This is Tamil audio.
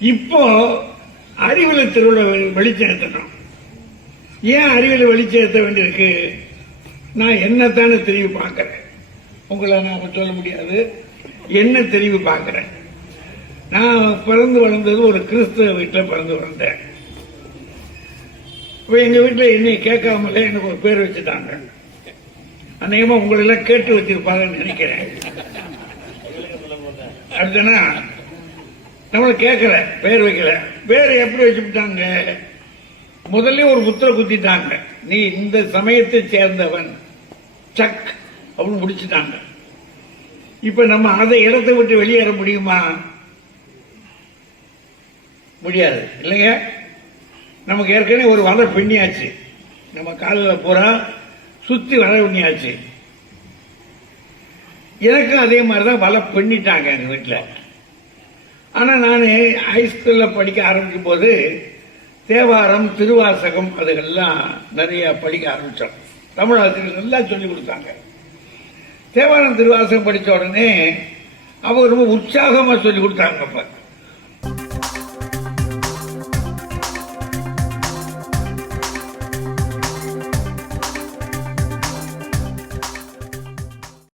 இப்போ அறிவியல் திருவிழா வெளிச்சம் ஏற்றணும். ஏன் அறிவியல் வெளிச்சம் ஏற்ற வேண்டியிருக்கு? நான் என்னத்தானே தெரிவி பார்க்கிறேன், உங்களை நான் சொல்ல முடியாது. என்ன தெரிவி பார்க்கிறேன். நான் பிறந்து வளர்ந்தது ஒரு கிறிஸ்தவ வீட்டில் பிறந்து வளர்ந்தேன். இப்போ எங்க வீட்டில் என்னை கேட்காமலே எனக்கு ஒரு பேர் வச்சுட்டாங்க. அநேகமா உங்களை எல்லாம் கேட்டு வச்சிருப்பாங்கன்னு நினைக்கிறேன். அப்படின்னா நம்மளை கேட்கல, பேர் வைக்கல. பேர் எப்படி வச்சுட்டாங்க? முதல்ல ஒரு முத்திரை குத்திட்டாங்க, நீ இந்த சமயத்தை சேர்ந்தவன் சக் அப்படின்னு முடிச்சுட்டாங்க. இப்ப நம்ம அதை இடத்தை விட்டு வெளியேற முடியுமா? முடியாது இல்லைங்க. நமக்கு ஏற்கனவே ஒரு வலை பின்னியாச்சு, நம்ம காலில் பூரா சுத்தி வலை பின்னியாச்சு. எனக்கும் அதே மாதிரிதான் வலை பின்னிட்டாங்க எங்க வீட்டில். ஆனா நான் ஹைஸ்கூல்ல படிக்க ஆரம்பிக்கும் போது தேவாரம், திருவாசகம் அதுகள்லாம் நிறைய படிக்க ஆரம்பிச்சோம். தமிழ் ஆசிரியர்கள் நல்லா சொல்லிக் கொடுத்தாங்க. தேவாரம், திருவாசகம் படித்த உடனே அவங்க ரொம்ப உற்சாகமா சொல்லிக் கொடுத்தாங்க. அப்ப